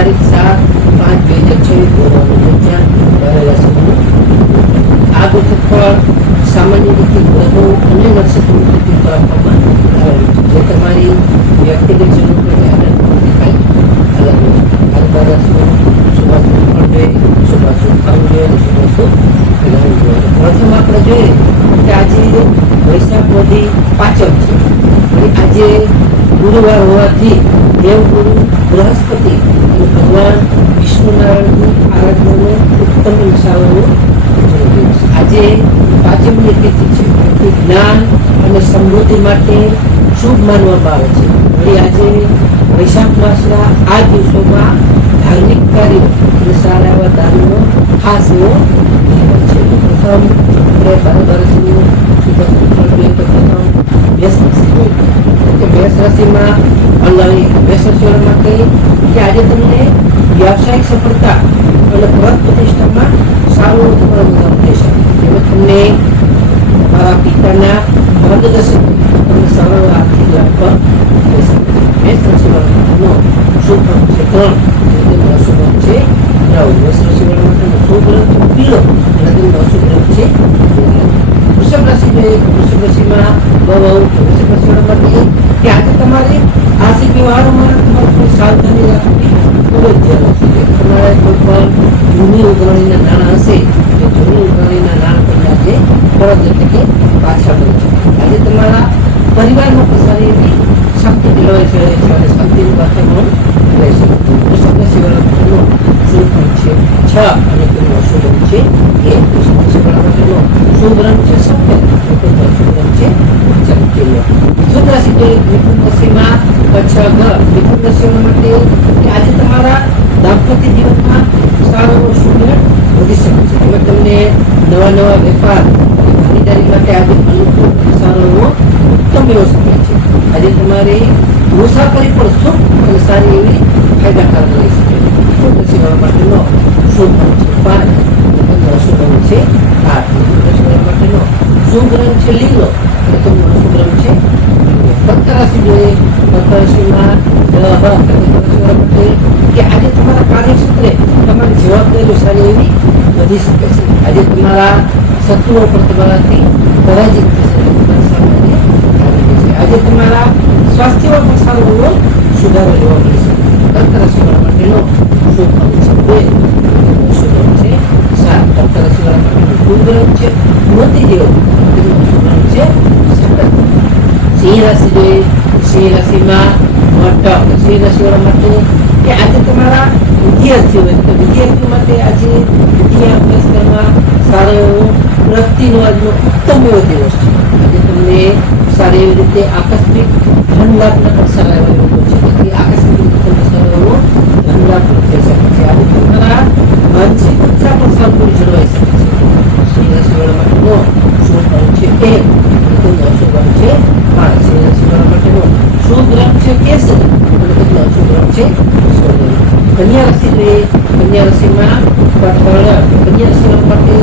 તારીખ 7/5/2026 રહેલા સમૂહ આ બેઠક પર સામાન્ય રીતે ગ્રહો અને નક્ષત્રોની સ્થિતિ પર આપવામાં આવેલી છે, જે તમારી વ્યક્તિગત જરૂર પડે આધાર કાંઈ અલગ હોય. કારબાર રાશિઓ શુભાશુભ ફળ જોઈએ, શુભાશુભ ફળ જોઈએ અને શુભાશુભ ફેલાવું જોઈએ. પ્રથમ આપણે જોઈએ કે આજે વૈશાખ વધી પાંચમ છે અને આજે ગુરુવાર હોવાથી દેવગુરુ બૃહસ્પતિ અને ભગવાન વિષ્ણુનારાયણની આરાધનાનો ઉત્તમ વિશાળો આજે પાંચમની તિથિ છે. જ્ઞાન અને સમૃદ્ધિ માટે શુભ માનવામાં આવે છે. વળી આજે વૈશાખ માસના આ દિવસોમાં ધાર્મિક કાર્યો અને સારા એવા દાનનો ખાસ એવો નિયમ છે. પ્રથમ ભારતનું પ્રથમ મેષ રાશિ હોય કે મેષ રાશિમાં મેષ રાશિવાળા માટે કે આજે તમને વ્યવસાયિક સફળતા અને પદ પ્રતિષ્ઠામાં સારો તમારો વધારો થઈ શકે. એમાં તમને તમારા પિતાના માર્ગદર્શન તમને સરળ આર્થિક લાભ પર થઈ શકે. મેષ રાશિવાળાનો શુભ રંગ છે 3, અશુભ રંગ છે બ્રાઉન. મેષ રાશિવાળા માટેનો શુભ રંગ છે પીળો અને તેનો અશુભ રંગ છે વૃષભ રાશિ જોઈએ. વૃષભ રાશિમાં વૃષભ રાશિવાળા માટે કે આજે તમારે આર્થિક વ્યવહારોમાં તમારે કોઈ સાવધાની રાખવી ખૂબ જ જરૂર છે. તમારે કોઈ પણ જૂની ઉઘરાણીના નાણાં હશે તો જૂની ઉઘરાણીના નાણાં પણ આજે પરત એટલે કે પાછા મળે છે. આજે તમારા પરિવારમાં પસારી એવી શક્તિ જળવાઈ છે અને શક્તિનું વાતાવરણ રહેશે. વૃષભ રાશિવાળા માટેનો શુભ રંગ છે 6 અને તેનો અશુભ રંગ છે 1. વૃષભ રાશિવાળા માટેનો શુભ રંગ છે સફેદ અને તેનો અશુભ રંગ છે ચમકીલો. મિથુન રાશિ જોઈએ. મિથુન રાશિમાં મિથુન રાશિવાળા માટે કે આજે તમારા દાંપત્ય જીવનમાં સારો એવો સુમેળ વધી શકે છે. એમાં તમને નવા વેપાર અને ખરીદારી માટે આજે અનુકૂળ સારો એવો ઉત્તમ એવો સમય છે. આજે તમારી મુસાફરી પણ સુખ અને સારી એવી ફાયદાકારક રહી શકે. મિથુન રાશિવાળા માટેનો શુભ રંગ છે 5 અને તેનો અશુભ રંગ છે 8. મિથુન રાશિવાળા માટેનો શુભ રંગ છે લીલો અને તેનો અશુભ રંગ છે કર્ક રાશિ જોઈએ. કર્ક રાશિમાં માટે કે આજે તમારા કાર્યક્ષેત્રે તમારી જવાબદારીઓ સારી એવી વધી શકે છે. આજે તમારા શત્રુઓ પણ તમારાથી પરાજિત થશે. આજે તમારા સ્વાસ્થ્યમાં પણ સારો એવો સુધારો જોવા મળશે. કર્ક રાશિવાળા માટેનો શુભ રંગ છે 2 અને શુભ રંગ છે 7. કર્ક રાશિવાળા માટેનો શુભ રંગ છે મોતી જેવો તેનો શુભ રંગ છે સફેદ. સિંહ રાશિ જોઈએ. સિંહ રાશિમાં સિંહ રાશિવાળા માટે કે આજે તમારા વિદ્યાર્થીઓ માટે આજે વિદ્યા અભ્યાસ કરવા સારો એવો પ્રગતિનો આજનો ઉત્તમ એવો દિવસ છે. આજે તમને સારી એવી રીતે આકસ્મિક ધન લાભના પણ સારા એવા યોગો છે. તેથી આકસ્મિક રીતે તમને સારો એવો ધન લાભ પણ થઈ શકે છે. આજે તમારા માનસિક ઉત્સાહ પણ સારું જળવાઈ શકે છે. સિંહ રાશિવાળા માટેનો શુભ રંગ છે 1 અને તેનો અશુભ રંગ છે 5. સિંહ રાશિવાળા માટેનો શુભ રંગ છે કેસરી અને તેનો અશુભ રંગ છે સોનેરી. કન્યા રાશિ જોઈએ. કન્યા રાશિમાં કન્યા રાશિવાળા માટે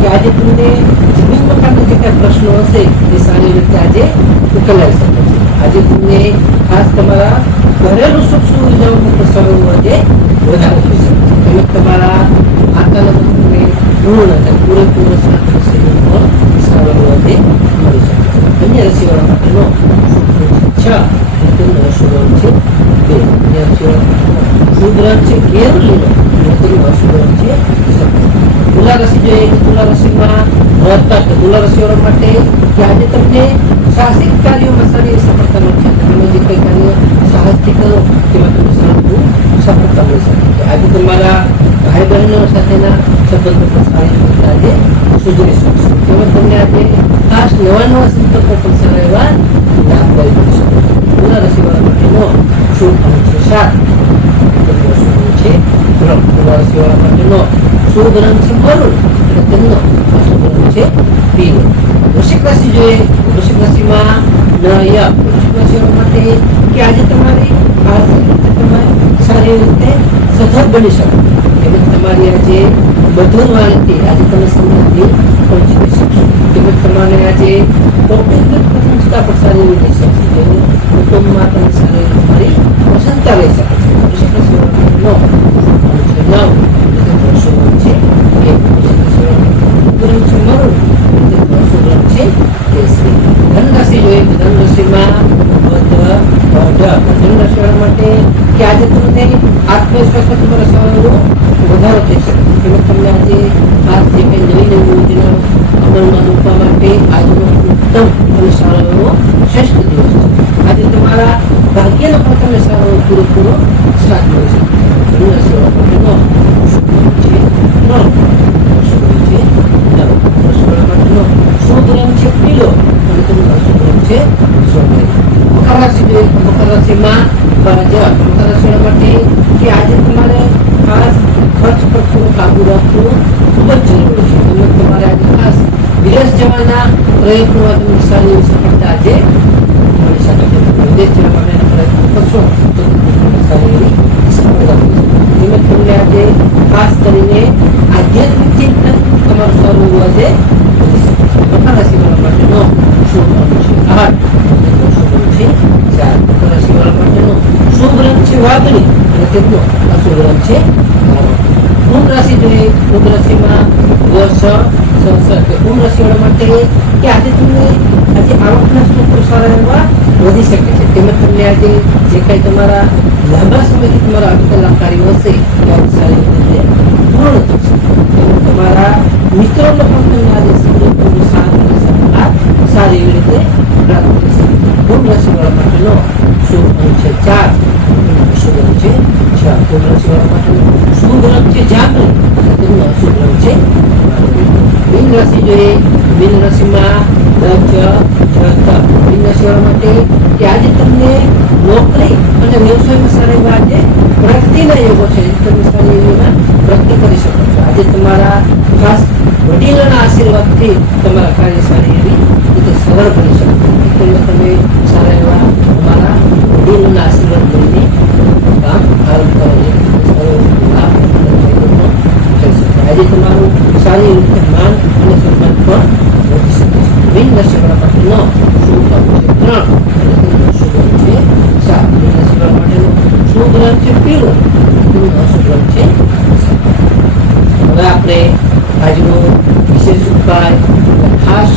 કે આજે તમને જમીન મકાનના જે કાંઈ પ્રશ્નો હશે તે સારી રીતે આજે ઉકેલાઈ શકે છે. આજે તમને ખાસ તમારા ઘરેલું સુખ સુવિધાઓનો પ્રસંગો આજે વધારે થઈ શકે છે. તેમજ તમારા માતાના તમને પૂરેપૂરો સાથ થશે પણ સારો આજે મળી શકે છે. કન્યા રાશિવાળા માટેનો શુભ રંગ છે 6 અને તેનો અશુભ રંગ છે 2. કન્યા રાશિવાળા માટેનો શુભ રંગ છે ઘેરો લીલો અને તેનો અશુભ રંગ છે સફેદ. તુલા રાશિ જોઈએ. તુલા રાશિમાં તુલા રાશિવાળા માટે કે આજે તમને સાહસિક કાર્યોમાં સારી સફળતા મળશે. તમે જે કંઈ કાર્ય સાહસથી કરો તેમાં તમને સારું સફળતા મળી શકે છે. આજે તમારા ભાઈ બહેનો સાથેના સંબંધો પણ સારી રીતે આજે સુધરી શકશે. તેમજ તમને આજે ખાસ નવા સંપર્કો પણ સારા એવા લાભદાયી બની શકે. તુલા રાશિવાળા માટેનો શુભ અંક છે 7 તેનો શુભ અંક છે 3. તુલા રાશિવાળા માટેનો શુભ રંગ છે મરૂન અને તેનો અશુભ રંગ છે પીળો. વૃશ્ચિક રાશિ જોઈએ. વૃશ્ચિક રાશિમાં વૃશ્ચિક રાશિવાળા માટે કે આજે તમારી આર્થિક રીતે તમે સારી રીતે સધર બની શકો. તેમજ તમારી આજે મધુર વાણીથી આજે તમે સમૃદ્ધિ પણ જીતી શકશો. તેમજ તમારે આજે કૌટુંબિક પ્રશંસા પણ સારી એવી રહી શકશે. જેની કુટુંબમાં તમે સારી તમારી પ્રસન્નતા રહી શકે છે. વૃશ્ચિક રાશિવાળાનો મરૂન એટલે શુભ રંગ છે કેસરી. ધન રાશિ જોઈએ તો ધન રાશિમાં ધન રાશિવાળા માટે કે આજે તમને આત્મવિશ્વાસમાં તમારા સારાનો વધારો થઈ શકે. એટલે તમને આજે ખાસ જે કંઈ નવી યોજના અમલમાં મૂકવા માટે આજનો ઉત્તમ અને સારો એવો શ્રેષ્ઠ દિવસ છે. આજે તમારા ભાગ્યનો પણ તમને સારો પૂરેપૂરો સાથ મળી શકે. ધન રાશિવાળા માટેનો શુભ રંગ છે પીળો અને તેનો અશુભ રંગ છે સોનેરી. મકર રાશિ જોઈએ તો મકર રાશિમાં મકર રાશિવાળા માટે કે આજે તમારે ખાસ ખર્ચ પર થોડો કાબુ રાખવો ખૂબ જ જરૂરી છે. તમારે આજે ખાસ વિદેશ જવાના પ્રયત્નોમાં તમને સારી એવી સફળતા આજે મળી શકે છે. વિદેશ જવા માટેના પ્રયત્નો કરશો તો સારી એવી સફળતા મળશે. તમને આજે ખાસ કરીને આધ્યાત્મિક ચિંતન તમારું સારું એવું આજે વધી શકે છે. મકર રાશિવાળા માટેનો શુભ રંગ છે 8, શુભ રંગ છે 4. મકર રાશિવાળા માટેનો શુભ રંગ છે વાદળી અને તેનો અશુભ રંગ છે કાળો. કુંભ રાશિ જોઈએ કુંભ રાશિમાં કુંભ રાશિવાળા માટે કે આજે તમને આજે આવકના સ્ત્રોતો સારા એવા વધી શકે છે. તેમજ તમને આજે જે કાંઈ તમારા લાંબા સમયથી તમારા અટકેલા કાર્યો હશે તે આજે સારી રીતે પૂર્ણ થશે. તમારા મિત્રોનો પણ તમને આજે સંપૂર્ણ સાથ અને સહકાર સારી એવી રીતે પ્રાપ્ત થશે. કુંભ રાશિવાળા માટેનો શુભ રંગ છે 4, શુભ રંગ છે 6. કુંભ રાશિવાળા માટેનો શુભ રંગ છે જાંબલી અને તેનો અશુભ રંગ છે મીન રાશિ જોઈએ મીન રાશિમાં મીન રાશિવાળા માટે કે આજે તમને નોકરી અને વ્યવસાયમાં સારા એવા આજે પ્રગતિના યોગો છે. તમે સારી એવી પ્રગતિ કરી શકો છો. આજે તમારા ખાસ વડીલોના આશીર્વાદથી તમારા કાર્ય સારી એવી રીતે સરળ બની શકે છે. તમે સારા એવા તમારા વડીલોના આશીર્વાદ લઈને કામ આરંભ કરી લાભ થઈ શકે. આજે તમારું સારી રીતે માન અને સન્માન પણ વધી શકે છે. મીન રાશિવાળા માટેનો શુભ રંગ છે 3 અને તેનો શુભ રંગ છે 7. મીન રાશિવાળા માટેનો શુભ રંગ છે પીળો અને તેનો અશુભ રંગ છે 7. હવે આપણે આજનો વિશેષ ઉપાય ખાસ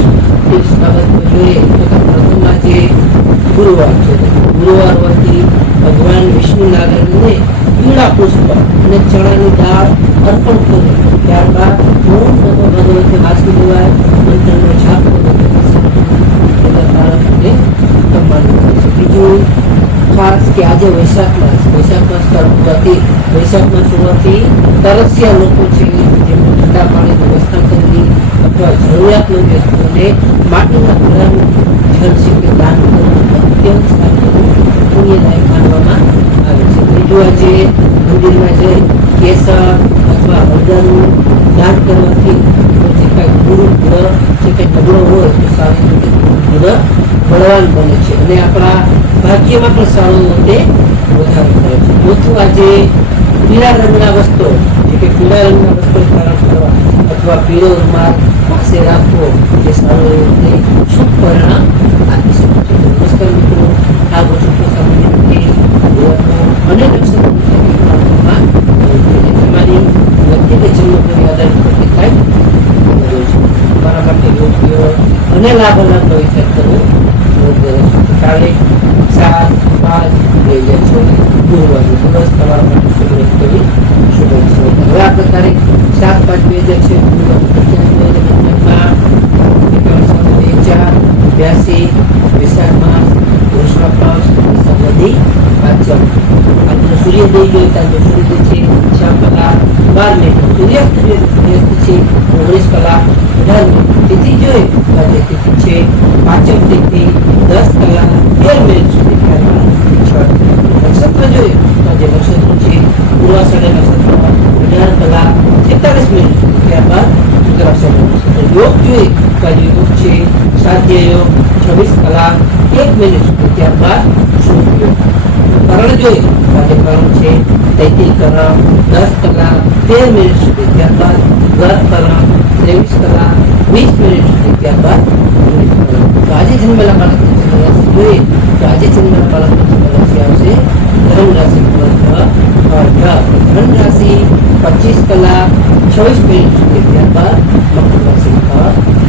ટિપ્સ બાબતમાં જોઈએ તો પ્રથમ આજે ગુરુવાર છે. ગુરુવાર હોવાથી ભગવાન વિષ્ણુ નારાયણને પીળા પુષ્પ અને ચણાની દાળ અર્પણ કરવું. ત્યારબાદ ઓમ નમો ભગવતે વાસુદેવાય મંત્રનો જાપ કરવો. બીજું ખાસ કે આજે વૈશાખ માસ ચાલુ હોવાથી વૈશાખ માસ હોવાથી તરસ્યા લોકો છે જેમને ઠંડા પાણીની વ્યવસ્થા કરવી અથવા જરૂરિયાતમંદ વ્યક્તિઓને માટીના ઘડાનું જળ છે કે દાન કરવું અત્યંત સારું પુણ્યદાયક માનવામાં આવે છે. બીજું આજે મંદિરમાં જઈ કેસર અથવા હળદરનું દાન કરવાથી જે કાંઈ ગુરુ ગ્રહ જે કંઈ નબળો હોય તો સારી રીતે ગ્રહ બળવાન બને છે અને આપણા ભાગ્યમાં પણ સારો તે વધારો કરે છે. ચોથું આજે પીળા રંગના વસ્ત્રો જે કે પીળા રંગના વસ્ત્રો ધારણ કરવા અથવા પીળો રૂમાલ પાસે રાખવો જે સારો રીતે શુભ પરિણામ આપી શકે છે. નમસ્કાર મિત્રો, આ વસ્તુ સામાન્ય રીતે અને નક્ષત્રમાં તમારી વ્યક્તિગત જન્મની આધારિત પ્રતિ થાય છે. તમારા માટે યોગ્ય અને લાભ વિચાર કરવો યોગ્ય રહેશે. તારીખ 7/5/2024 ગુરુવારનો દિવસ તમારા માટે શુભ રહેશે. હવે આપણે તારીખ 7/5/2024 વૈશાખ માસ કૃષ્ણ પક્ષ સંબંધી પાંચમ. આજનો સૂર્યોદય જોઈએ તો આજનો સૂર્યોદય છે 6:12 સૂર્યાસ્ત જોઈએ તો સૂર્યાસ્ત છે 19:18. તિથિ જોઈએ તો આજે તિથિ છે પાંચમ તિથિ 10:13 સુધી. ત્યારબાદ નક્ષત્ર જોઈએ તો આજે નક્ષત્ર છે પૂર્વાષાઢ નક્ષત્ર 18:46 સુધી. ત્યારબાદ ઉત્તરાષાઢ નક્ષત્ર. યોગ જોઈએ તો આજે યોગ છે સાધ્ય યોગ 26:01 સુધી. ત્યારબાદ શુભ યોગ. કરણ જોઈએ તો આજે કરણ છે તૈતિલ કરણ 10:13 સુધી. ત્યારબાદ ગત કરણ 23:20 સુધી. ત્યારબાદ તો આજે જન્મેલા બાળકની જન્મરાશિ જોઈએ તો આજે જન્મેલા બાળકની જન્મરાશિ આવશે ધન રાશિ. ધન રાશિ 25:26 સુધી. ત્યારબાદ મકર રાશિ. હા